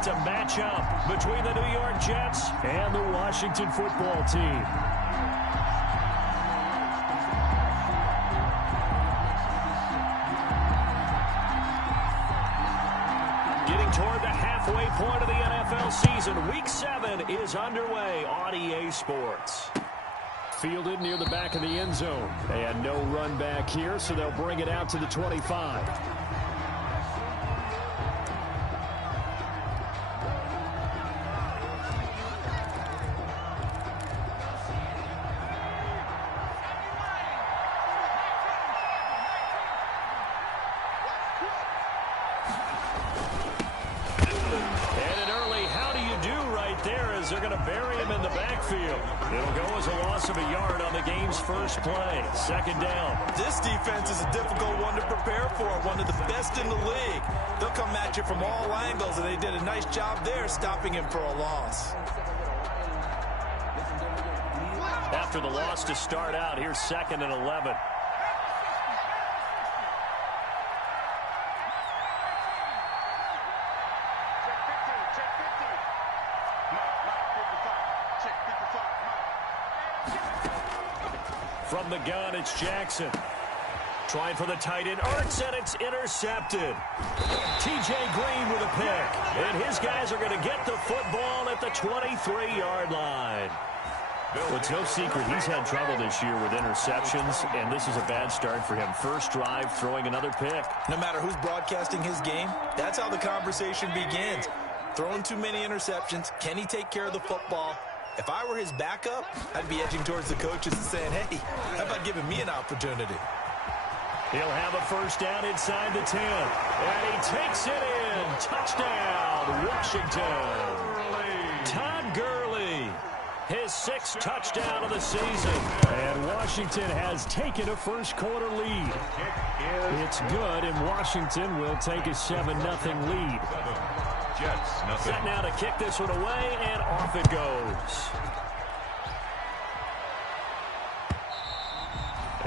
expect a matchup between the New York Jets and the Washington football team. Getting toward the halfway point of the NFL season, Week 7 is underway on EA Sports. Fielded near the back of the end zone. And no run back here, so they'll bring it out to the 25. They're going to bury him in the backfield. It'll go as a loss of a yard on the game's first play. Second down. This defense is a difficult one to prepare for, one of the best in the league. They'll come at you from all angles, and they did a nice job there stopping him for a loss. After the loss to start out, here's 2nd and 11. From the gun, it's Jackson. Trying for the tight end, Ertz, and it's intercepted. T.J. Green with a pick. And his guys are going to get the football at the 23-yard line. Well, it's no secret he's had trouble this year with interceptions, and this is a bad start for him. First drive, throwing another pick. No matter who's broadcasting his game, that's how the conversation begins. Throwing too many interceptions, can he take care of the football? If I were his backup, I'd be edging towards the coaches and saying, hey, how about giving me an opportunity? He'll have a first down inside the 10. And he takes it in. Touchdown, Washington. Todd Gurley, his 6th touchdown of the season. And Washington has taken a first-quarter lead. It's good, and Washington will take a 7-0 lead. Set now to kick this one away, and off it goes.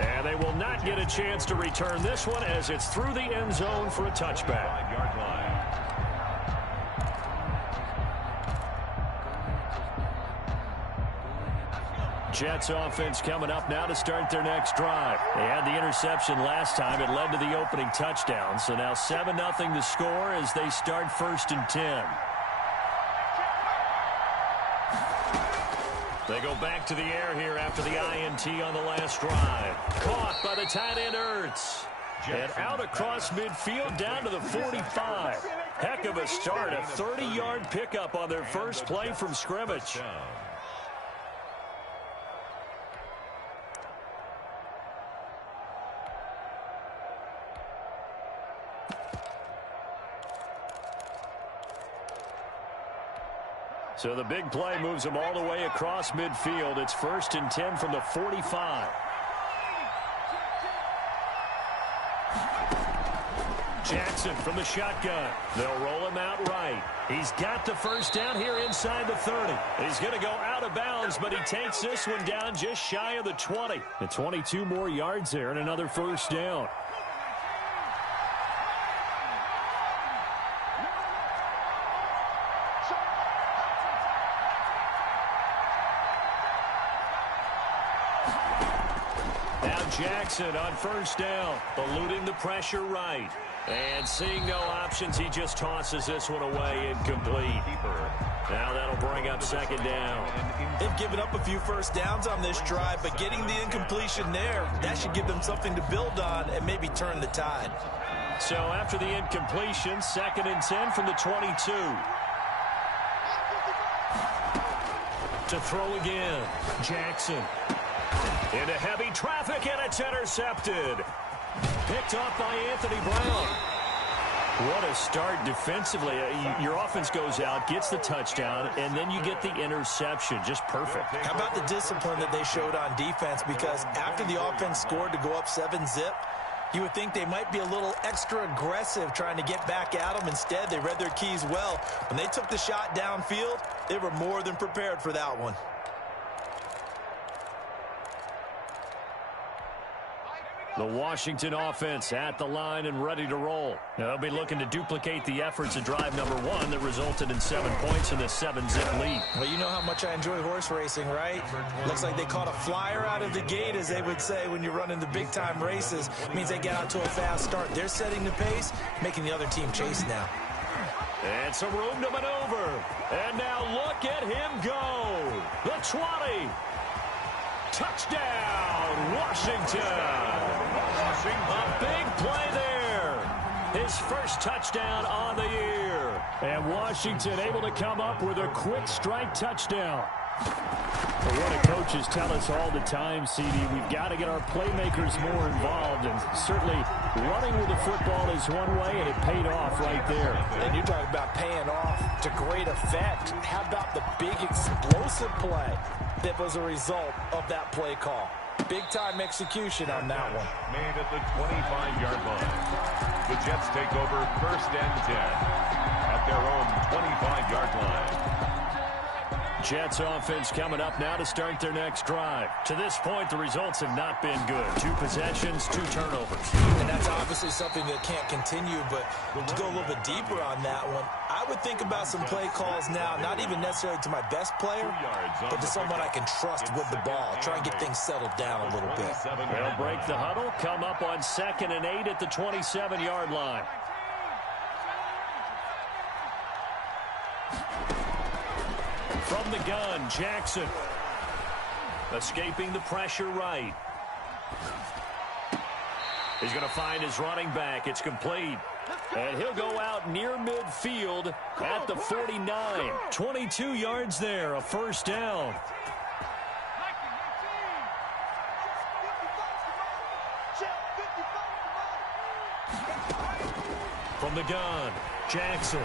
And they will not get a chance to return this one as it's through the end zone for a touchback. Jets offense coming up now to start their next drive. They had the interception last time. It led to the opening touchdown. So now 7-0 to score as they start 1st and 10. They go back to the air here after the INT on the last drive. Caught by the tight end Ertz. And out across midfield down to the 45. Heck of a start. A 30-yard pickup on their first play from scrimmage. So the big play moves them all the way across midfield. It's 1st and 10 from the 45. Jackson from the shotgun. They'll roll him out right. He's got the first down here inside the 30. He's going to go out of bounds, but he takes this one down just shy of the 20. And 22 more yards there and another first down. Jackson on first down, eluding the pressure right. And seeing no options, he just tosses this one away incomplete. Now that'll bring up 2nd down. They've given up a few first downs on this drive, but getting the incompletion there, that should give them something to build on and maybe turn the tide. So after the incompletion, 2nd and 10 from the 22. To throw again, Jackson. Into heavy traffic, and it's intercepted. Picked off by Anthony Brown. What a start defensively. Your offense goes out, gets the touchdown, and then you get the interception. Just perfect. How about the discipline that they showed on defense? Because after the offense scored to go up 7-zip, you would think they might be a little extra aggressive trying to get back at them. Instead, they read their keys well. When they took the shot downfield, they were more than prepared for that one. The Washington offense at the line and ready to roll. They'll be looking to duplicate the efforts of drive number 1 that resulted in 7 points in the 7-zip lead. Well, you know how much I enjoy horse racing, right? Looks like they caught a flyer out of the gate, as they would say when you're running the big-time races. It means they get out to a fast start. They're setting the pace, making the other team chase now. And some room to maneuver. And now look at him go. The 20. Touchdown, Washington. A big play there. His first touchdown on the year. And Washington able to come up with a quick strike touchdown. Well, what do coaches tell us all the time, CD? We've got to get our playmakers more involved, and certainly running with the football is one way, and it paid off right there. And you're talking about paying off to great effect. How about the big explosive play that was a result of that play call? Big-time execution on that one. Made at the 25-yard line. The Jets take over 1st and 10 at their own 25-yard line. Jets offense coming up now to start their next drive. To this point, the results have not been good. 2 possessions, 2 turnovers. And that's obviously something that can't continue, but to go a little bit deeper on that one, I would think about some play calls now, not even necessarily to my best player, but to someone I can trust with the ball. Try and get things settled down a little bit. They'll break the huddle, come up on 2nd and 8 at the 27-yard line. From the gun, Jackson. Escaping the pressure right. He's going to find his running back. It's complete. And he'll go out near midfield at the 49. 22 yards there, a first down. From the gun, Jackson.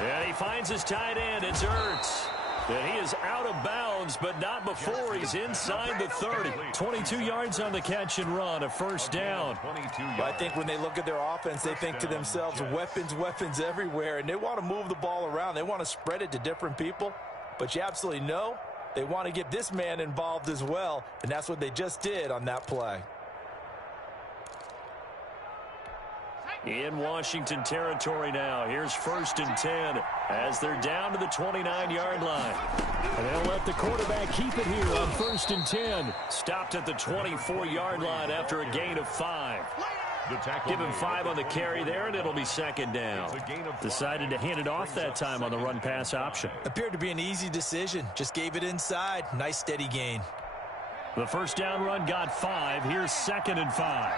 And he finds his tight end. It's Ertz. And he is out of bounds, but not before he's inside the 30. 22 yards on the catch and run, a first down. Well, I think when they look at their offense, they think to themselves, weapons everywhere, and they want to move the ball around. They want to spread it to different people, but you absolutely know they want to get this man involved as well, and that's what they just did on that play. In Washington territory now. Here's 1st and 10 as they're down to the 29-yard line. And they'll let the quarterback keep it here on 1st and 10. Stopped at the 24-yard line after a gain of 5. Give him 5 on the carry there, and it'll be 2nd down. Decided to hand it off that time on the run-pass option. Appeared to be an easy decision. Just gave it inside. Nice, steady gain. The first down run got 5. Here's 2nd and 5.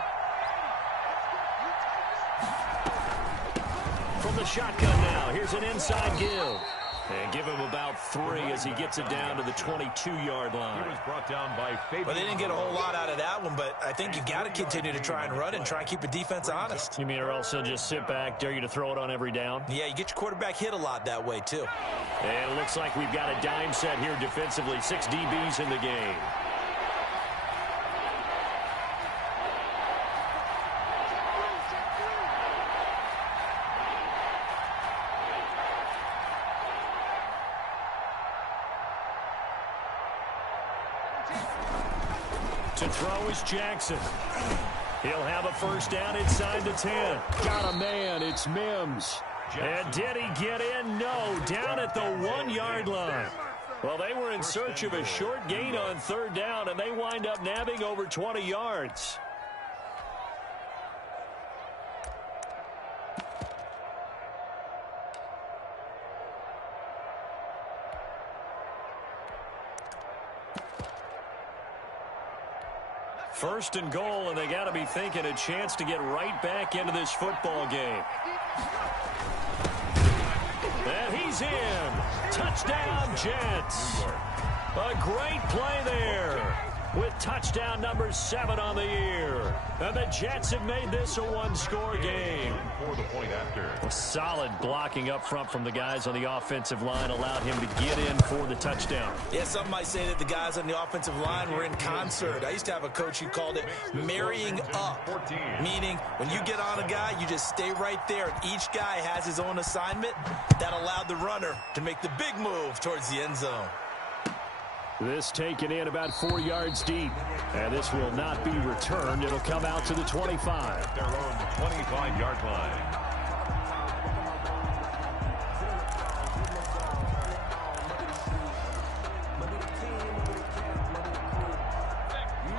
From the shotgun now, here's an inside give. And give him about 3 as he gets it down to the 22-yard line. He was brought down by Fabian. Well, they didn't get a whole lot out of that one, but I think you got to continue to try and run and try and keep the defense honest. You mean or else he'll just sit back, dare you to throw it on every down? Yeah, you get your quarterback hit a lot that way, too. And it looks like we've got a dime set here defensively. 6 DBs in the game. To throw is Jackson. He'll have a first down inside the 10. Got a man. It's Mims. And did he get in? No. Down at the 1-yard line. Well, they were in search of a short gain on 3rd down, and they wind up nabbing over 20 yards. First and goal, and they got to be thinking a chance to get right back into this football game. And he's in. Touchdown, Jets. A great play there with touchdown number 7 on the year. And the Jets have made this a 1-score game. For the point after. Solid blocking up front from the guys on the offensive line allowed him to get in for the touchdown. Yeah, some might say that the guys on the offensive line were in concert. I used to have a coach who called it marrying up, meaning when you get on a guy, you just stay right there. And each guy has his own assignment that allowed the runner to make the big move towards the end zone. This taken in about 4 yards deep. And this will not be returned. It'll come out to the 25. Their own 25-yard line.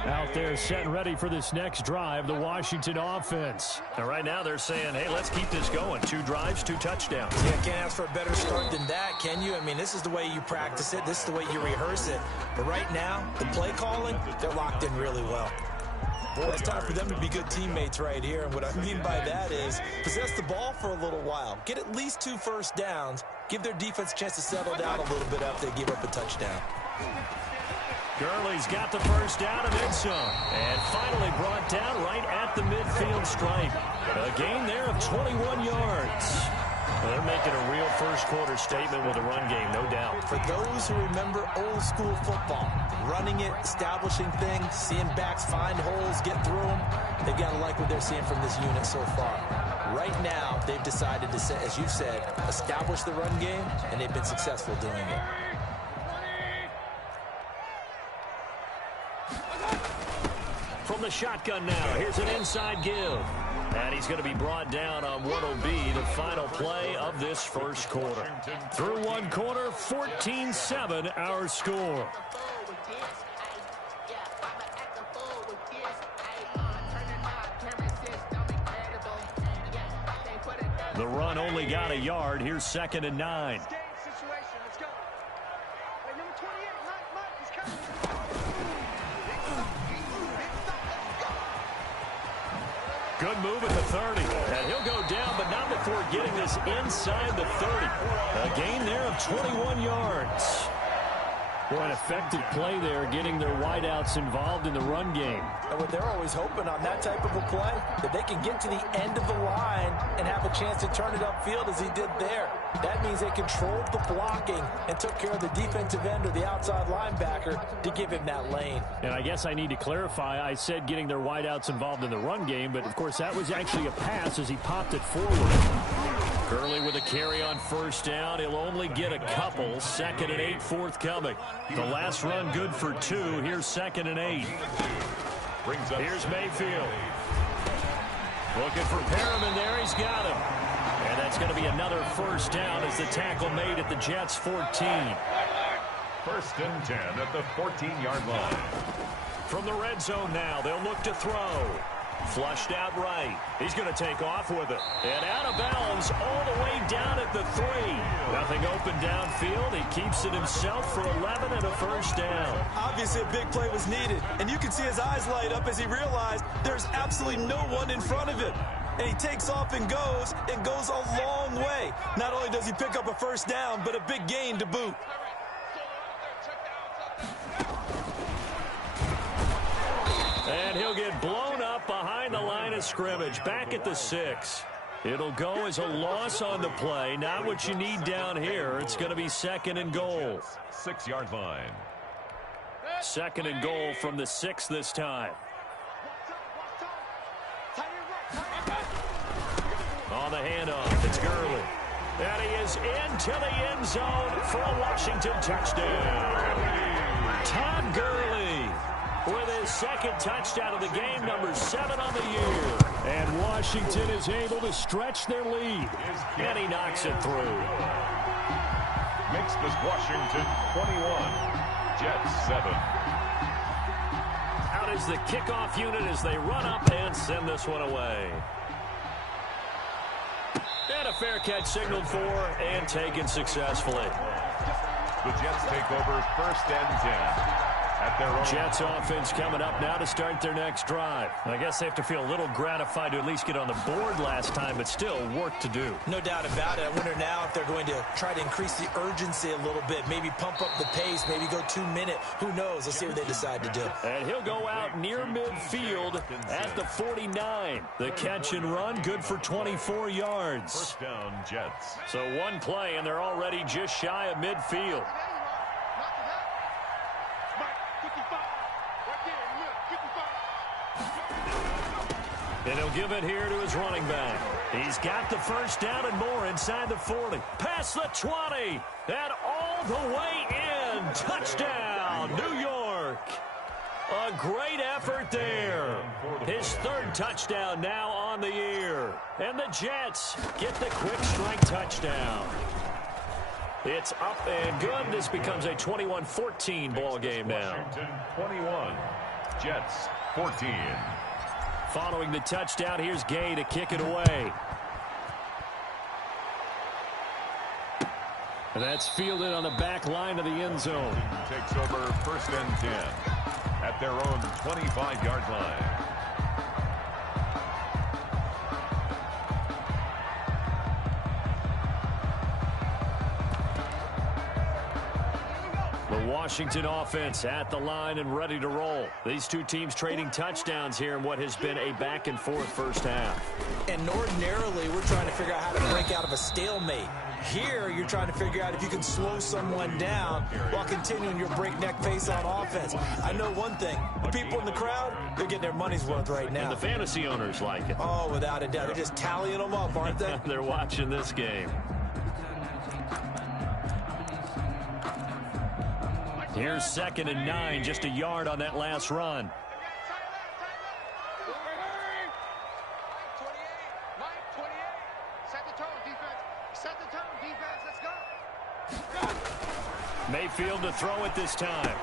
Out there set and ready for this next drive, the Washington offense. And right now they're saying, hey, let's keep this going. 2 drives, 2 touchdowns. Yeah, can't ask for a better start than that, can you? I mean, this is the way you practice it. This is the way you rehearse it. But right now, the play calling, they're locked in really well. Boy, it's time for them to be good teammates right here. And what I mean by that is possess the ball for a little while. Get at least 2 first downs. Give their defense a chance to settle down a little bit after they give up a touchdown. Gurley's got the first down and then some. And finally brought down right at the midfield stripe. A gain there of 21 yards. Well, they're making a real first-quarter statement with a run game, no doubt. For those who remember old-school football, running it, establishing things, seeing backs find holes, get through them, they've got to like what they're seeing from this unit so far. Right now, they've decided to, as you said, establish the run game, and they've been successful doing it. From the shotgun now, here's an inside give. And he's going to be brought down on what will be the final play of this first quarter. Through one quarter, 14-7 our score. The run only got a yard. Here's 2nd and 9. Good move at the 30. And he'll go down, but not before getting this inside the 30. A gain there of 21 yards. Boy, an effective play there, getting their wideouts involved in the run game. And what they're always hoping on that type of a play, that they can get to the end of the line and have a chance to turn it upfield as he did there. That means they controlled the blocking and took care of the defensive end or the outside linebacker to give him that lane. And I guess I need to clarify, I said getting their wideouts involved in the run game, but of course that was actually a pass as he popped it forward. Gurley with a carry on first down. He'll only get a couple. 2nd and 8 forthcoming. The last run good for 2. Here's 2nd and 8. Here's Mayfield. Looking for Perriman there. He's got him. And that's going to be another first down as the tackle made at the Jets' 14. 1st and 10 at the 14-yard line. From the red zone now, they'll look to throw. Flushed out right. He's going to take off with it. And out of bounds all the way down at the 3. Nothing open downfield. He keeps it himself for 11 and a first down. Obviously a big play was needed. And you can see his eyes light up as he realized there's absolutely no one in front of him. And he takes off and goes a long way. Not only does he pick up a first down, but a big gain to boot. And he'll get blown up behind the line of scrimmage, back at the 6. It'll go as a loss on the play. Not what you need down here. It's going to be 2nd and goal. 6-yard line. 2nd and goal from the 6 this time. On the handoff, it's Gurley. And he is into the end zone for a Washington touchdown. Todd Gurley with his 2nd touchdown of the game, number 7 on the year. And Washington is able to stretch their lead. And he knocks it through. Makes this Washington 21. Jets 7. Out is the kickoff unit as they run up and send this one away. And a fair catch signaled for and taken successfully. The Jets take over 1st and 10. At their own. Jets offense coming up now to start their next drive. I guess they have to feel a little gratified to at least get on the board last time, but still work to do. No doubt about it. I wonder now if they're going to try to increase the urgency a little bit, maybe pump up the pace, maybe go 2-minute. Who knows? Let's see what they decide to do. And he'll go out near midfield at the 49. The catch and run, good for 24 yards. First down, Jets. So one play, and they're already just shy of midfield. And he'll give it here to his running back. He's got the first down and more inside the 40. Past the 20. And all the way in. Touchdown, New York. A great effort there. His third touchdown now on the year. And the Jets get the quick strike touchdown. It's up and good. This becomes a 21-14 ball game now. Washington 21, Jets 14. Following the touchdown, here's Gay to kick it away. And that's fielded on the back line of the end zone. Takes over first and 10 at their own 25-yard line. The Washington offense at the line and ready to roll. These two teams trading touchdowns here in what has been a back-and-forth first half. And ordinarily, we're trying to figure out how to break out of a stalemate. Here, you're trying to figure out if you can slow someone down while continuing your breakneck pace on offense. I know one thing. The people in the crowd, they're getting their money's worth right now. And the fantasy owners like it. Oh, without a doubt. They're just tallying them up, aren't they? They're watching this game. Here's 2nd and 9, just a yard on that last run. Mayfield to throw it this time.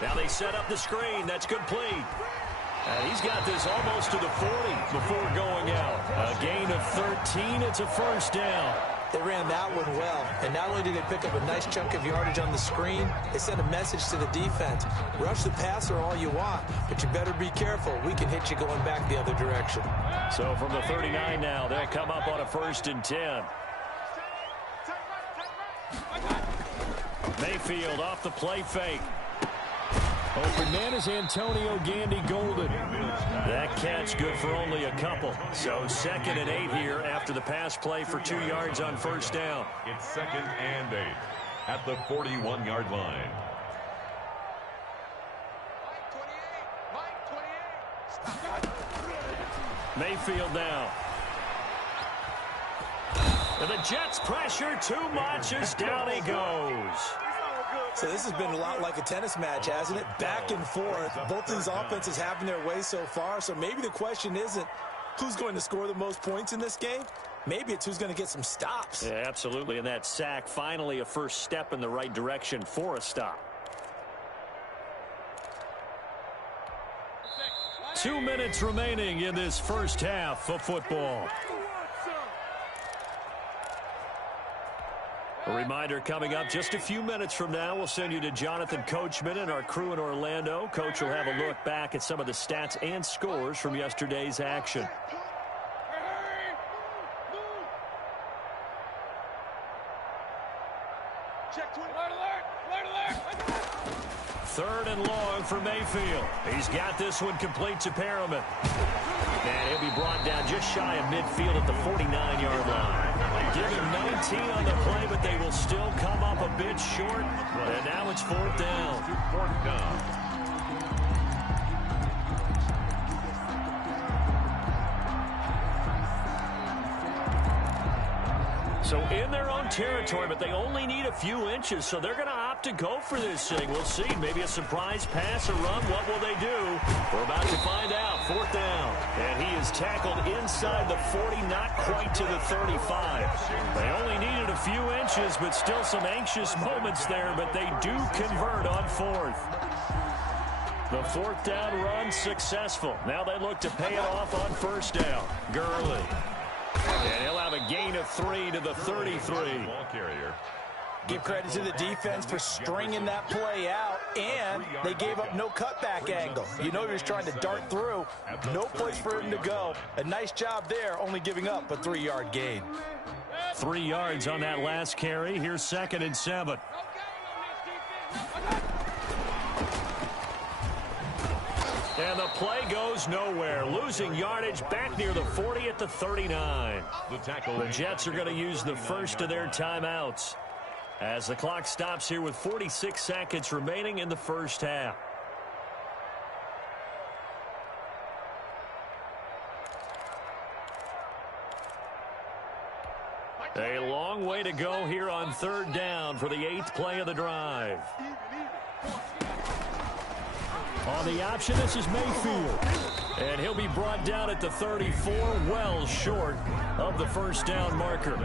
Now they set up the screen. That's complete. And he's got this almost to the 40 before going out. A gain of 13. It's a first down. They ran that one well. And not only did they pick up a nice chunk of yardage on the screen, they sent a message to the defense. Rush the passer all you want, but you better be careful. We can hit you going back the other direction. So from the 39 now, they'll come up on a 1st and 10. Mayfield off the play fake. Open man is Antonio Gandy Golden. That catch good for only a couple. So 2nd and 8 here after the pass play for 2 yards on first down. It's 2nd and 8 at the 41-yard line. Mayfield now. And the Jets pressure too much as down he goes. So this has been a lot like a tennis match, hasn't it? Back and forth. Both of these offenses having their way so far. So maybe the question isn't who's going to score the most points in this game. Maybe it's who's going to get some stops. Yeah, absolutely. And that sack, finally a first step in the right direction for a stop. 2 minutes remaining in this first half of football. A reminder coming up just a few minutes from now, we'll send you to Jonathan Coachman and our crew in Orlando. Coach will have a look back at some of the stats and scores from yesterday's action. Third and long for Mayfield. He's got this one complete to Perriman. And he'll be brought down just shy of midfield at the 49-yard line. Give him 19 on the play, but they will still come up a bit short. And now it's 4th down. 4th down. So in their own territory, but they only need a few inches, so they're going to opt to go for this thing. We'll see. Maybe a surprise pass or run. What will they do? We're about to find out. 4th down. And he is tackled inside the 40, not quite to the 35. They only needed a few inches, but still some anxious moments there, but they do convert on 4th. The 4th down run successful. Now they look to pay it off on first down. Gurley. And he'll have a gain of 3 to the 33. Ball carrier. Give credit to the defense for stringing that play out, and they gave up no cutback angle. You know he was trying to dart through. No place for him to go. A nice job there, only giving up a 3-yard gain. 3 yards on that last carry. Here's 2nd and 7. And the play goes nowhere. Losing yardage back near the 40 at the 39. The Jets are going to use the first of their timeouts as the clock stops here with 46 seconds remaining in the first half. A long way way to go here on third down for the 8th play of the drive. On the option, this is Mayfield. And he'll be brought down at the 34, well short of the first down marker.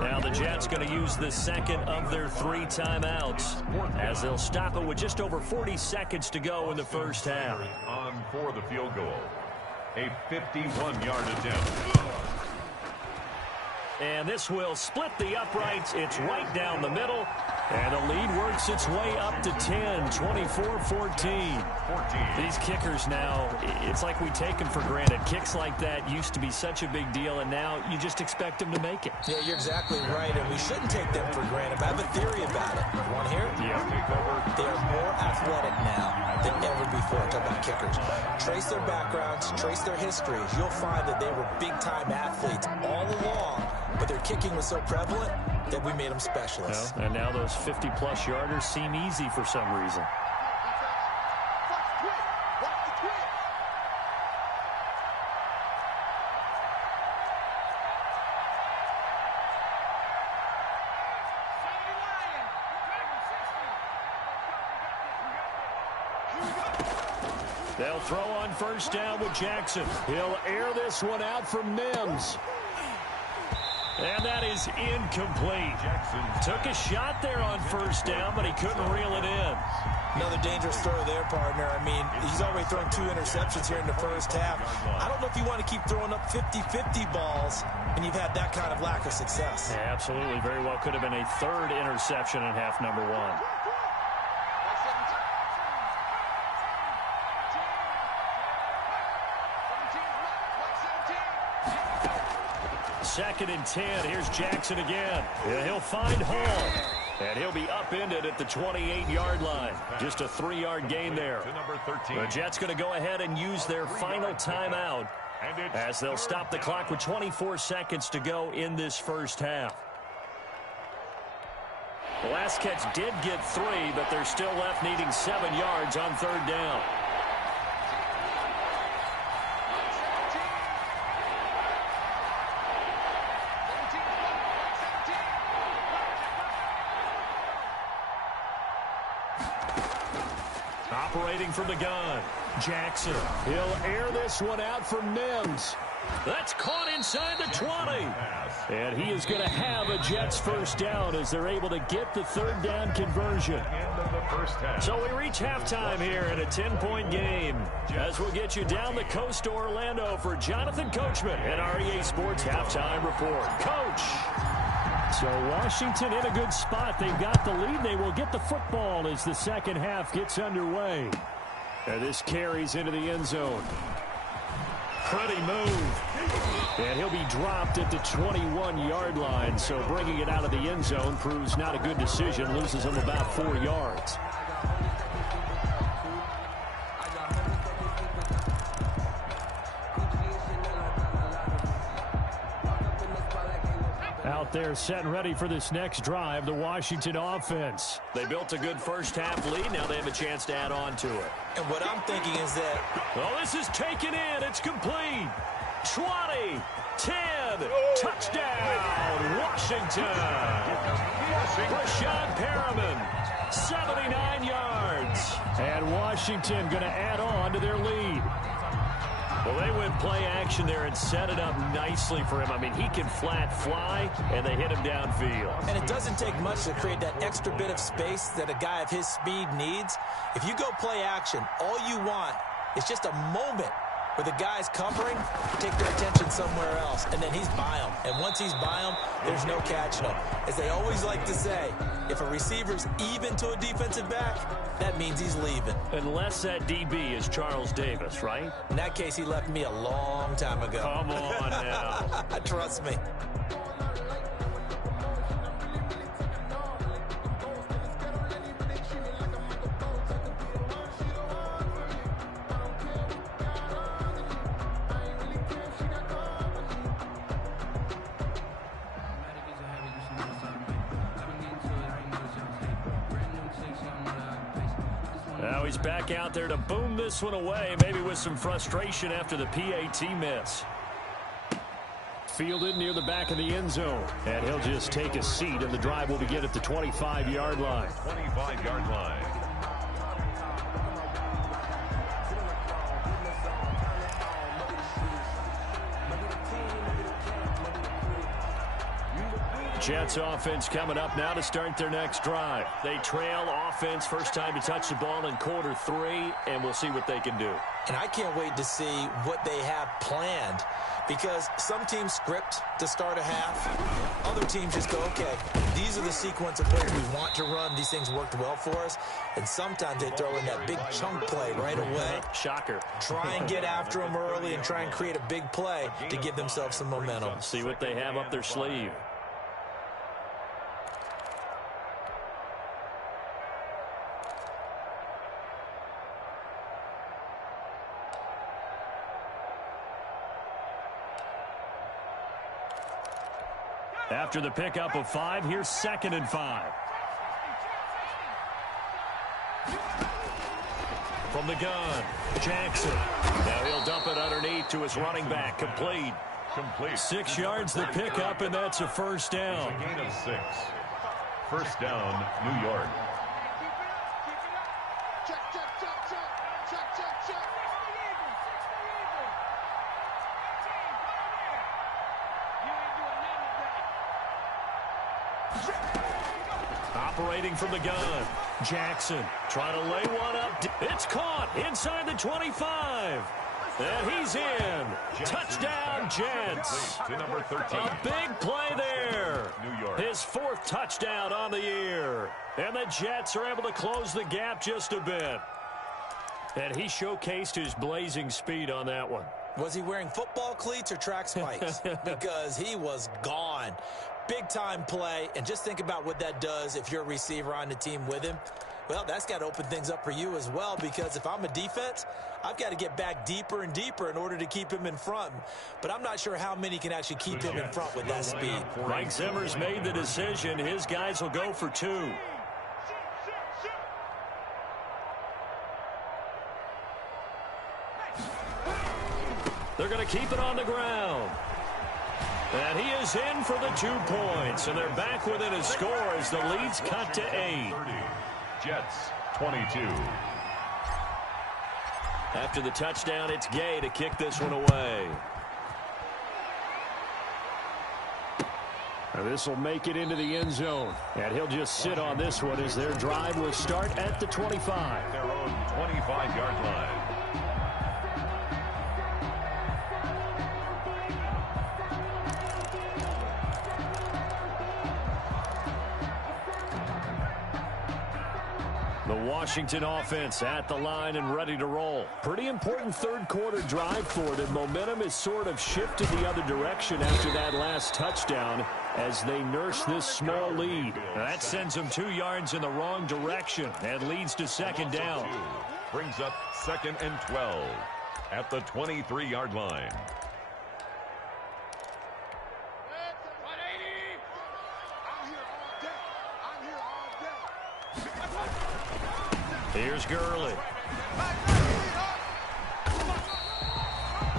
Now the Jets going to use the second of their 3 timeouts as they'll stop it with just over 40 seconds to go in the first half. On for the field goal. A 51-yard attempt. And this will split the uprights. It's right down the middle. And the lead works its way up to 10, 24-14. These kickers now, it's like we take them for granted. Kicks like that used to be such a big deal, and now you just expect them to make it. Yeah, you're exactly right, and we shouldn't take them for granted. But I have a theory about it. You want to hear it? Yeah. They are more athletic now than ever before. Talk about kickers. Trace their backgrounds, trace their histories. You'll find that they were big-time athletes all along, but their kicking was so prevalent that we made them specialists. Well, and now those 50-plus yarders seem easy for some reason. They'll throw on first down with Jackson. He'll air this one out for Mims. And that is incomplete. Jackson took a shot there on first down, but he couldn't reel it in. Another dangerous throw there, partner. I mean, he's already thrown 2 interceptions here in the first half. I don't know if you want to keep throwing up 50-50 balls, and you've had that kind of lack of success. Yeah, absolutely. Very well could have been a 3rd interception in half number 1. Second and 10. Here's Jackson again. Yeah, he'll find Hall. And he'll be upended at the 28-yard line. Just a 3-yard gain there. The Jets going to go ahead and use their final timeout as they'll stop the clock with 24 seconds to go in this first half. The last catch did get 3, but they're still left needing 7 yards on third down. Operating from the gun, Jackson. He'll air this one out for Mims. That's caught inside the 20. And he is going to have a Jets first down as they're able to get the third down conversion. So we reach halftime here in a 10-point game as we'll get you down the coast to Orlando for Jonathan Coachman and our EA Sports Halftime Report. Coach. So Washington in a good spot. They've got the lead. They will get the football as the second half gets underway. And this carries into the end zone. Pretty move. And he'll be dropped at the 21-yard line. So bringing it out of the end zone proves not a good decision. Loses him about 4 yards. Out there set and ready for this next drive, the Washington offense. They built a good first half lead. Now they have a chance to add on to it. And what I'm thinking is that... Well, this is taken in. It's complete. 20, 10, touchdown, Washington. Rashad Perriman, 79 yards. And Washington going to add on to their lead. Well, they went play action there and set it up nicely for him. I mean, he can flat fly, and they hit him downfield. And it doesn't take much to create that extra bit of space that a guy of his speed needs. If you go play action, all you want is just a moment where the guy's covering, take their attention somewhere else, and then he's by him. And once he's by him, there's no catching him. As they always like to say, if a receiver's even to a defensive back, that means he's leaving. Unless that DB is Charles Davis, right? In that case, he left me a long time ago. Come on now. Trust me. Now he's back out there to boom this one away, maybe with some frustration after the PAT miss. fielded near the back of the end zone. And he'll just take a seat, and the drive will begin at the 25-yard line. 25-yard line. Jets offense coming up now to start their next drive. They trail offense, first time to touch the ball in quarter 3, and we'll see what they can do. And I can't wait to see what they have planned, because some teams script to start a half. Other teams just go, okay, these are the sequence of plays we want to run. These things worked well for us. And sometimes they throw in that big chunk play right away. Shocker. Try and get after them early and try and create a big play to give themselves some momentum. See what they have up their sleeve. After the pickup of 5, here's 2nd and 5. From the gun, Jackson. Now he'll dump it underneath to his running back. Complete. 6 yards the pickup, and that's a first down. It's a gain of 6. First down, New York. Operating from the gun, Jackson trying to lay one up. It's caught inside the 25. And he's in. Touchdown, Jets. To number 13. A big play there. New York. His 4th touchdown on the year. And the Jets are able to close the gap just a bit. And he showcased his blazing speed on that one. Was he wearing football cleats or track spikes? Because he was gone. Big-time play, and just think about what that does if you're a receiver on the team with him. Well, that's got to open things up for you as well, because if I'm a defense, I've got to get back deeper and deeper in order to keep him in front. But I'm not sure how many can actually keep him in front with that speed. Mike Zimmer's made the decision. His guys will go for 2. They're going to keep it on the ground. And he is in for the 2 points. And they're back within a score as the lead's cut to 8. 30. Jets, 22. After the touchdown, it's Gay to kick this one away. And this will make it into the end zone. And he'll just sit on this one as their drive will start at the 25. Their own 25-yard line. The Washington offense at the line and ready to roll. Pretty important third-quarter drive for them. Momentum is sort of shifted the other direction after that last touchdown as they nurse this small lead. That sends them 2 yards in the wrong direction and leads to 2nd down. Brings up 2nd and 12 at the 23-yard line. Here's Gurley.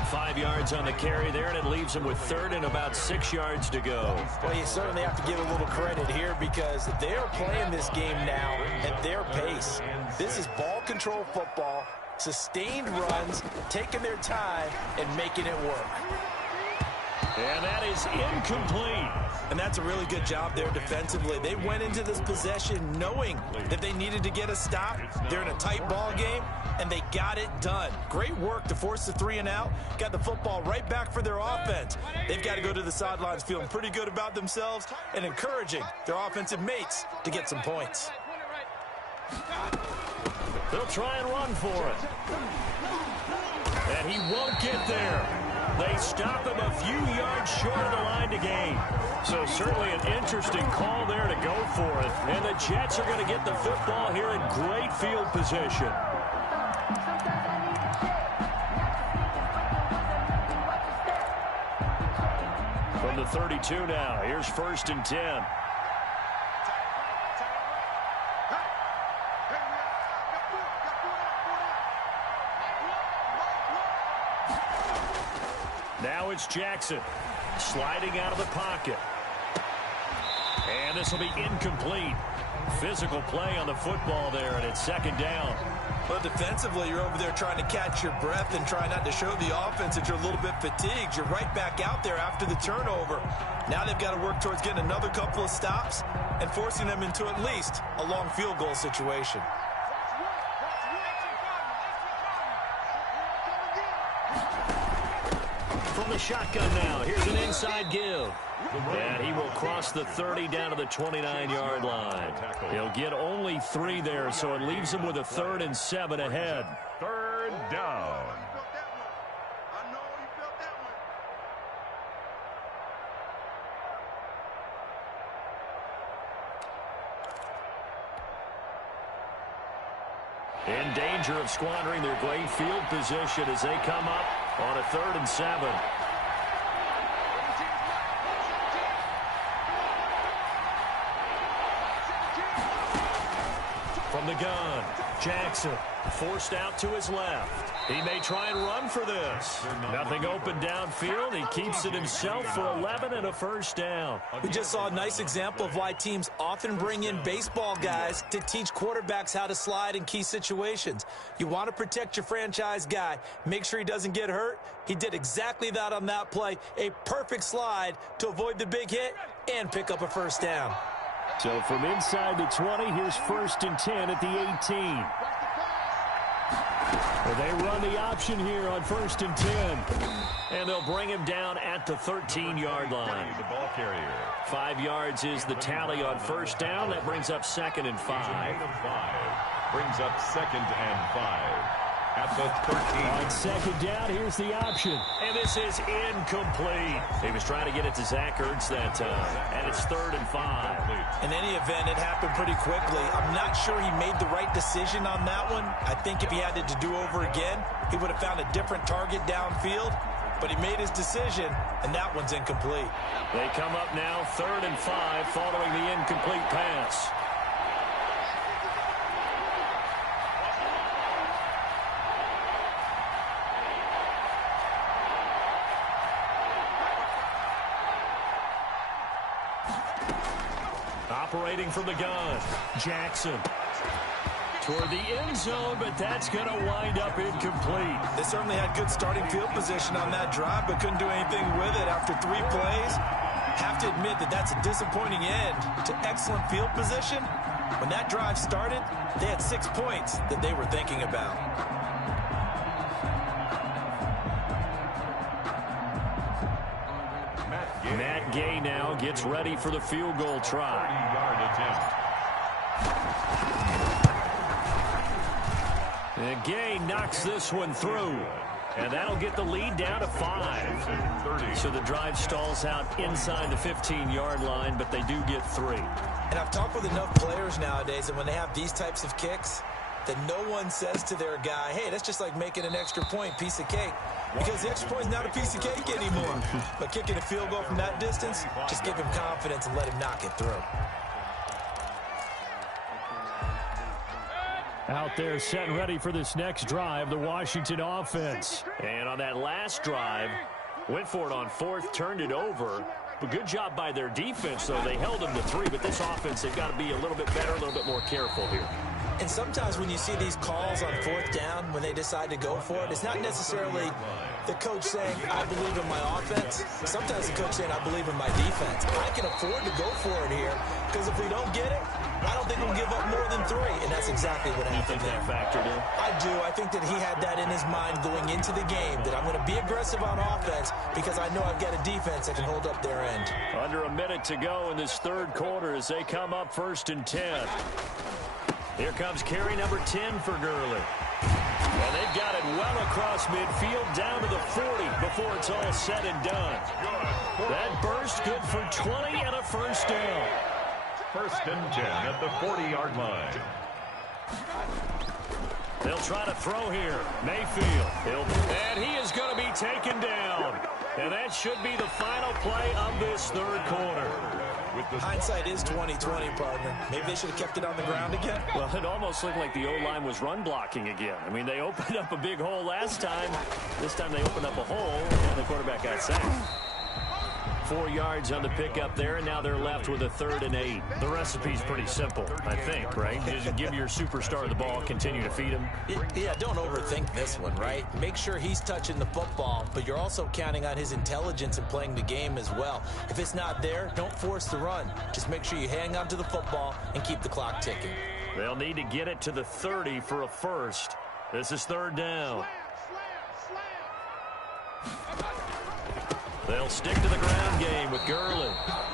5 yards on the carry there, and it leaves him with 3rd and about 6 yards to go. Well, you certainly have to give a little credit here because they're playing this game now at their pace. This is ball control football, sustained runs, taking their time, and making it work. And that is incomplete. And that's a really good job there defensively. They went into this possession knowing that they needed to get a stop. They're in a tight ball game, and they got it done. Great work to force the 3 and out. Got the football right back for their offense. They've got to go to the sidelines feeling pretty good about themselves and encouraging their offensive mates to get some points. They'll try and run for it. And he won't get there. They stop him a few yards short of the line to gain. So certainly an interesting call there to go for it. And the Jets are going to get the football here in great field position. From the 32 now, here's 1st and 10. Now it's Jackson. Sliding out of the pocket. And this will be incomplete. Physical play on the football there, and it's second down. Well, defensively, you're over there trying to catch your breath and try not to show the offense that you're a little bit fatigued. You're right back out there after the turnover. Now they've got to work towards getting another couple of stops and forcing them into at least a long field goal situation. From the shotgun now, here's an inside give. And he will cross the 30 down to the 29-yard line. He'll get only 3 there, so it leaves him with a 3rd and 7 ahead. Third down. In danger of squandering their great field position as they come up on a 3rd and 7. From the gun, Jackson forced out to his left. He may try and run for this. Nothing open downfield. He keeps it himself for 11 and a first down. We just saw a nice example of why teams often bring in baseball guys to teach quarterbacks how to slide in key situations. You want to protect your franchise guy. Make sure he doesn't get hurt. He did exactly that on that play. A perfect slide to avoid the big hit and pick up a first down. So from inside the 20, here's 1st and 10 at the 18. Well, they run the option here on 1st and 10. And they'll bring him down at the 13-yard line. The ball carrier. 5 yards is the tally on first down. That brings up 2nd and 5. Brings up 2nd and 5. At the 13. On 2nd down, here's the option. And this is incomplete. He was trying to get it to Zach Ertz that time. And it's 3rd and 5. In any event, it happened pretty quickly. I'm not sure he made the right decision on that one. I think if he had it to do over again, he would have found a different target downfield. But he made his decision, and that one's incomplete. They come up now 3rd and 5 following the incomplete pass. Operating from the gun, Jackson toward the end zone, but that's going to wind up incomplete. They certainly had good starting field position on that drive, but couldn't do anything with it after 3 plays. Have to admit that that's a disappointing end to excellent field position. When that drive started, they had 6 points that they were thinking about. Matt Gay now gets ready for the field goal try. 30-yard attempt. And Gay knocks this one through. And that'll get the lead down to 5. So the drive stalls out inside the 15-yard line, but they do get 3. And I've talked with enough players nowadays that when they have these types of kicks, that no one says to their guy, hey, that's just like making an extra point, piece of cake. Because the extra point is not a piece of cake anymore. But kicking a field goal from that distance, just give him confidence and let him knock it through. Out there set and ready for this next drive, the Washington offense. And on that last drive, went for it on 4th, turned it over. But good job by their defense, though. They held them to 3, but this offense, they've got to be a little bit better, a little bit more careful here. And sometimes when you see these calls on 4th down, when they decide to go for it, it's not necessarily the coach saying, I believe in my offense. Sometimes the coach saying, I believe in my defense. I can afford to go for it here, because if we don't get it, I don't think we'll give up more than 3, and that's exactly what happened there. Factored in? I do. I think that he had that in his mind going into the game, that I'm going to be aggressive on offense because I know I've got a defense that can hold up their end. Under a minute to go in this 3rd quarter as they come up 1st and 10. Here comes carry number 10 for Gurley. And they've got it well across midfield down to the 40 before it's all said and done. That burst good for 20 and a first down. 1st and 10 at the 40-yard line. They'll try to throw here. Mayfield. And he is going to be taken down. And that should be the final play of this 3rd quarter. Hindsight is 20/20, partner. Maybe they should have kept it on the ground again. Well, it almost looked like the O-line was run blocking again. I mean, they opened up a big hole last time. This time they opened up a hole, and the quarterback got sacked. 4 yards on the pickup there, and now they're left with a 3rd and 8. The recipe's pretty simple, I think, right? Just give your superstar the ball, continue to feed him. Yeah, don't overthink this one, right? Make sure he's touching the football, but you're also counting on his intelligence in playing the game as well. If it's not there, don't force the run. Just make sure you hang on to the football and keep the clock ticking. They'll need to get it to the 30 for a first. This is 3rd down. They'll stick to the ground game with Gurley.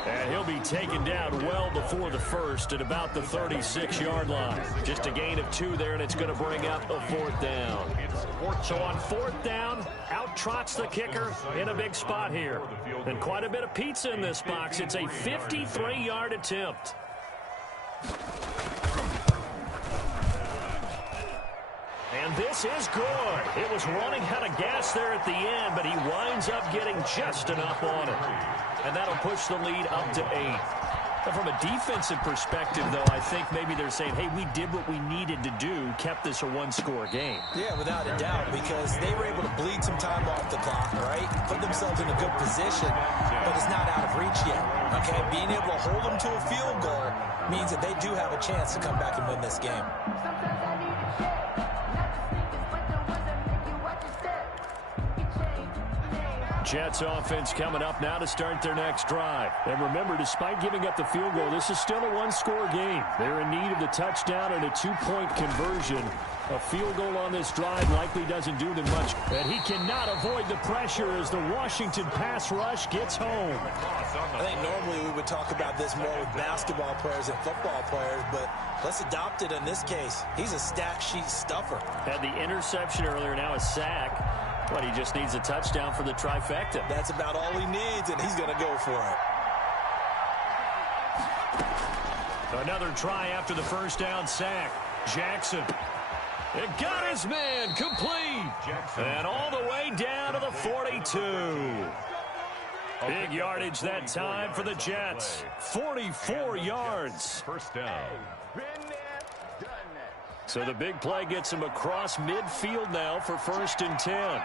And he'll be taken down well before the first at about the 36-yard line. Just a gain of 2 there, and it's going to bring up a 4th down. So on 4th down, out trots the kicker in a big spot here. And quite a bit of pizza in this box. It's a 53-yard attempt. And this is good. It was running out of gas there at the end, but he winds up getting just enough on it. And that'll push the lead up to 8. But from a defensive perspective, though, I think maybe they're saying, hey, we did what we needed to do, kept this a 1-score game. Yeah, without a doubt, because they were able to bleed some time off the clock, right? Put themselves in a good position, but it's not out of reach yet. Okay, being able to hold them to a field goal means that they do have a chance to come back and win this game. Jets offense coming up now to start their next drive. And remember, despite giving up the field goal, this is still a 1-score game. They're in need of the touchdown and a 2-point conversion. A field goal on this drive likely doesn't do them much. And he cannot avoid the pressure as the Washington pass rush gets home. I think normally we would talk about this more with basketball players and football players, but let's adopt it in this case. He's a stat sheet stuffer. Had the interception earlier, now a sack. But he just needs a touchdown for the trifecta. That's about all he needs, and he's going to go for it. Another try after the first down sack. Jackson. It got his man complete. And all the way down to the 42. Big yardage that time for the Jets. 44 yards. First down. So the big play gets him across midfield now for 1st and 10.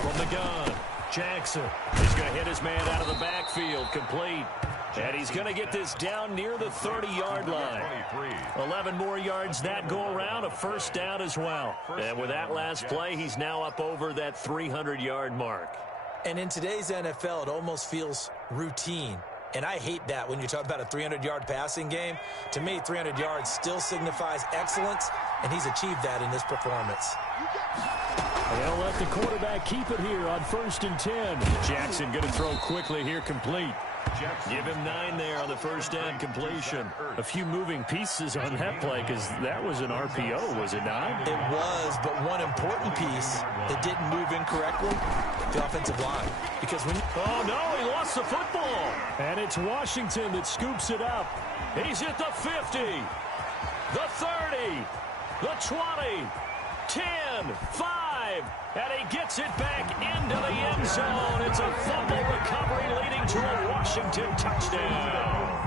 From the gun, Jackson. He's going to hit his man out of the backfield, complete. And he's going to get this down near the 30-yard line. 11 more yards that go around, a first down as well. And with that last play, he's now up over that 300-yard mark. And in today's NFL, it almost feels routine. And I hate that when you talk about a 300-yard passing game. To me, 300 yards still signifies excellence, and he's achieved that in this performance. They'll let the quarterback keep it here on 1st and 10. Jackson going to throw quickly here, complete. Give him 9 there on the first down completion. A few moving pieces on that play because that was an RPO, was it not? It was, but one important piece that didn't move incorrectly, the offensive line. Because when oh, no, he lost the football. And it's Washington that scoops it up. He's at the 50, the 30, the 20, 10, 5, and he gets it back into the end zone. It's a fumble recovery leading to a Washington touchdown.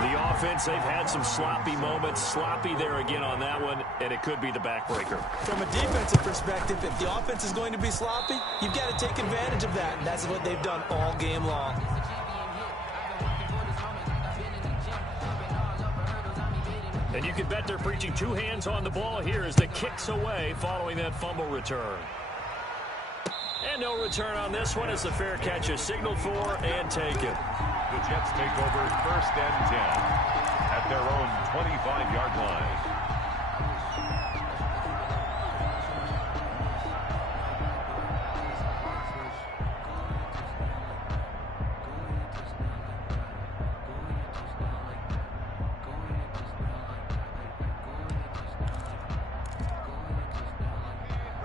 The offense, they've had some sloppy moments. Sloppy there again on that one, and it could be the backbreaker. From a defensive perspective, if the offense is going to be sloppy, you've got to take advantage of that, and that's what they've done all game long. And you can bet they're preaching 2 hands on the ball here as the kick's away following that fumble return. And no return on this one as the fair catch is signaled for and taken. The Jets take over 1st and 10 at their own 25-yard line.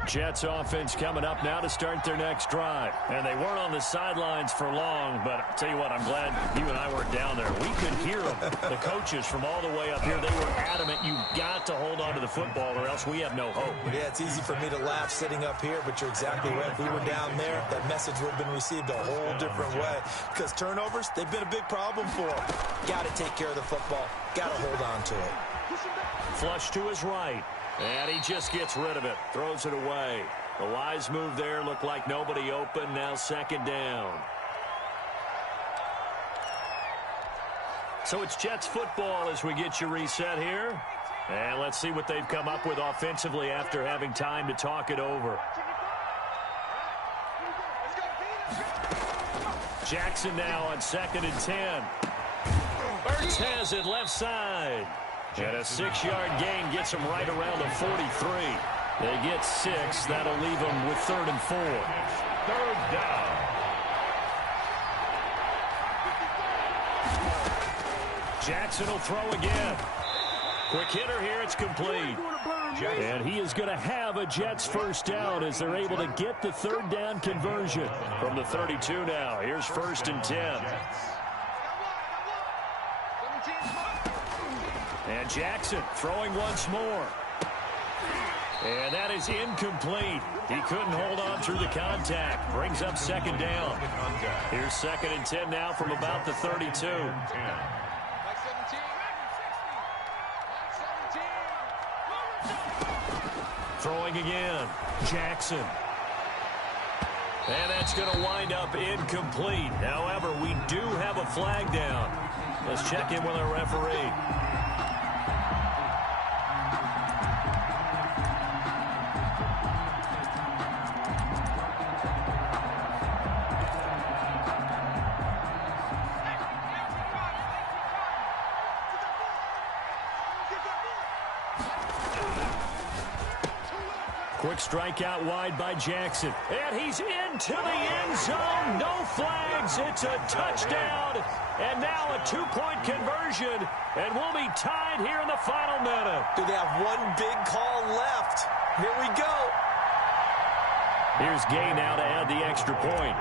Jets offense coming up now to start their next drive. And they weren't on the sidelines for long, but I'll tell you what, I'm glad you and I weren't down there. We could hear them. The coaches from all the way up here, they were adamant, you've got to hold on to the football or else we have no hope. Yeah, it's easy for me to laugh sitting up here, but you're exactly right. If we were down there, that message would have been received a whole different way. Because turnovers, they've been a big problem for them. Got to take care of the football. Got to hold on to it. Flush to his right. And he just gets rid of it. Throws it away. The wise move there. Looked like nobody open. Now second down. So it's Jets football as we get you reset here. And let's see what they've come up with offensively after having time to talk it over. Jackson now on 2nd and 10. Ertz has it left side. And a 6-yard gain gets him right around the 43. They get 6. That'll leave them with 3rd and 4. Third down. Jackson will throw again. Quick hitter here. It's complete. And he is going to have a Jets first down as they're able to get the 3rd down conversion from the 32 now. Here's 1st and 10. And Jackson throwing once more. And that is incomplete. He couldn't hold on through the contact. Brings up 2nd down. Here's 2nd and 10 now from about the 32. Throwing again. Jackson. And that's going to wind up incomplete. However, we do have a flag down. Let's check in with our referee. Quick strike out wide by Jackson. And he's into the end zone. No flags. It's a touchdown. And now a 2-point conversion. And we'll be tied here in the final minute. Do they have one big call left? Here we go. Here's Gay now to add the extra point.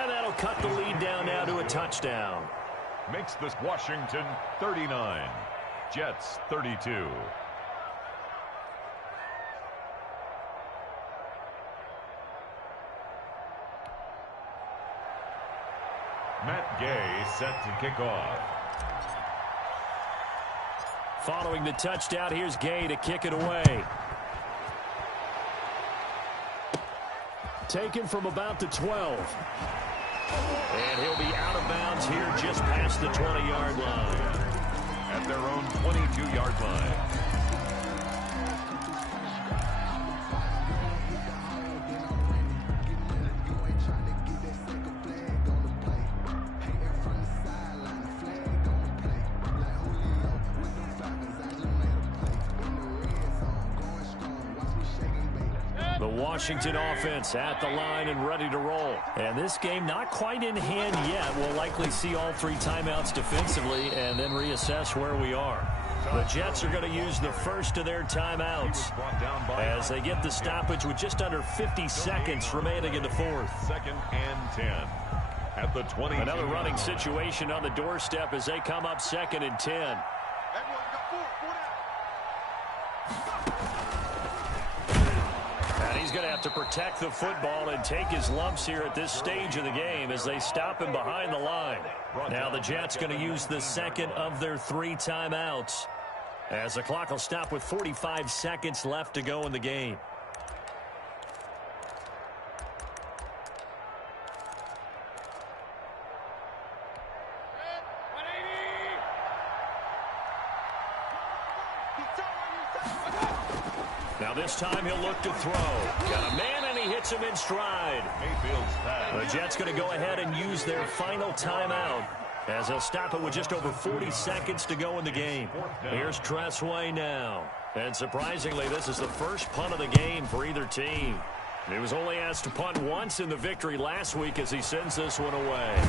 And that'll cut the lead down now to a touchdown. Makes this Washington 39. Jets 32. Matt Gay set to kick off. Following the touchdown, here's Gay to kick it away. Taken from about the 12. And he'll be out of bounds here just past the 20-yard line. At their own 22-yard line. Washington offense at the line and ready to roll. And this game not quite in hand yet. We'll likely see all 3 timeouts defensively and then reassess where we are. The Jets are going to use the first of their timeouts as they get the stoppage with just under 50 seconds remaining in the 4th. 2nd and 10 at the 20. Another running situation on the doorstep as they come up 2nd and 10. He's going to have to protect the football and take his lumps here at this stage of the game as they stop him behind the line. Now the Jets going to use the 2nd of their 3 timeouts as the clock will stop with 45 seconds left to go in the game. Now this time he'll look to throw. Got a man and he hits him in stride. The Jets going to go ahead and use their final timeout as they'll stop it with just over 40 seconds to go in the game. Here's Tressway now. And surprisingly, this is the first punt of the game for either team. He was only asked to punt once in the victory last week as he sends this one away.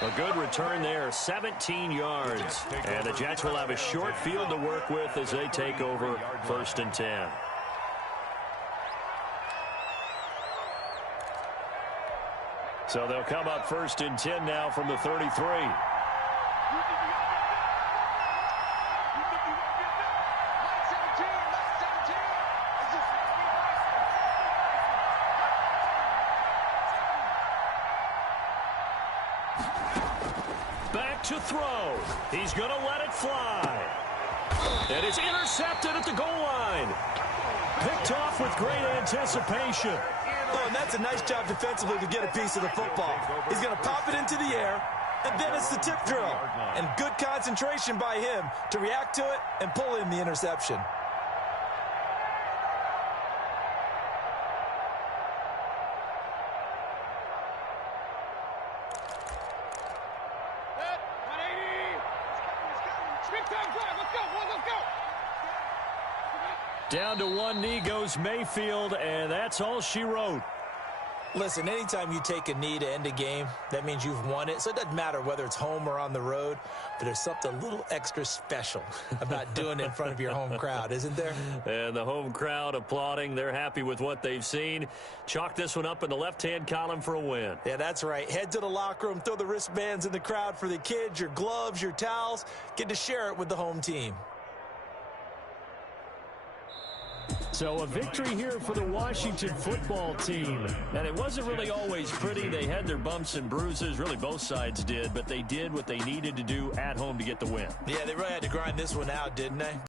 A good return there, 17 yards. And the Jets will have a short field to work with as they take over 1st and 10. So they'll come up 1st and 10 now from the 33. to throw. He's going to let it fly. And it's intercepted at the goal line. Picked off with great anticipation. Oh, and that's a nice job defensively to get a piece of the football. He's going to pop it into the air, and then it's the tip drill. And good concentration by him to react to it and pull in the interception. Down to one knee goes Mayfield, and that's all she wrote. Listen, anytime you take a knee to end a game, that means you've won it. So it doesn't matter whether it's home or on the road, but there's something a little extra special about doing it in front of your home crowd, isn't there? And the home crowd applauding. They're happy with what they've seen. Chalk this one up in the left-hand column for a win. Yeah, that's right. Head to the locker room, throw the wristbands in the crowd for the kids, your gloves, your towels. Get to share it with the home team. So a victory here for the Washington football team. And it wasn't really always pretty. They had their bumps and bruises. Really, both sides did. But they did what they needed to do at home to get the win. Yeah, they really had to grind this one out, didn't they?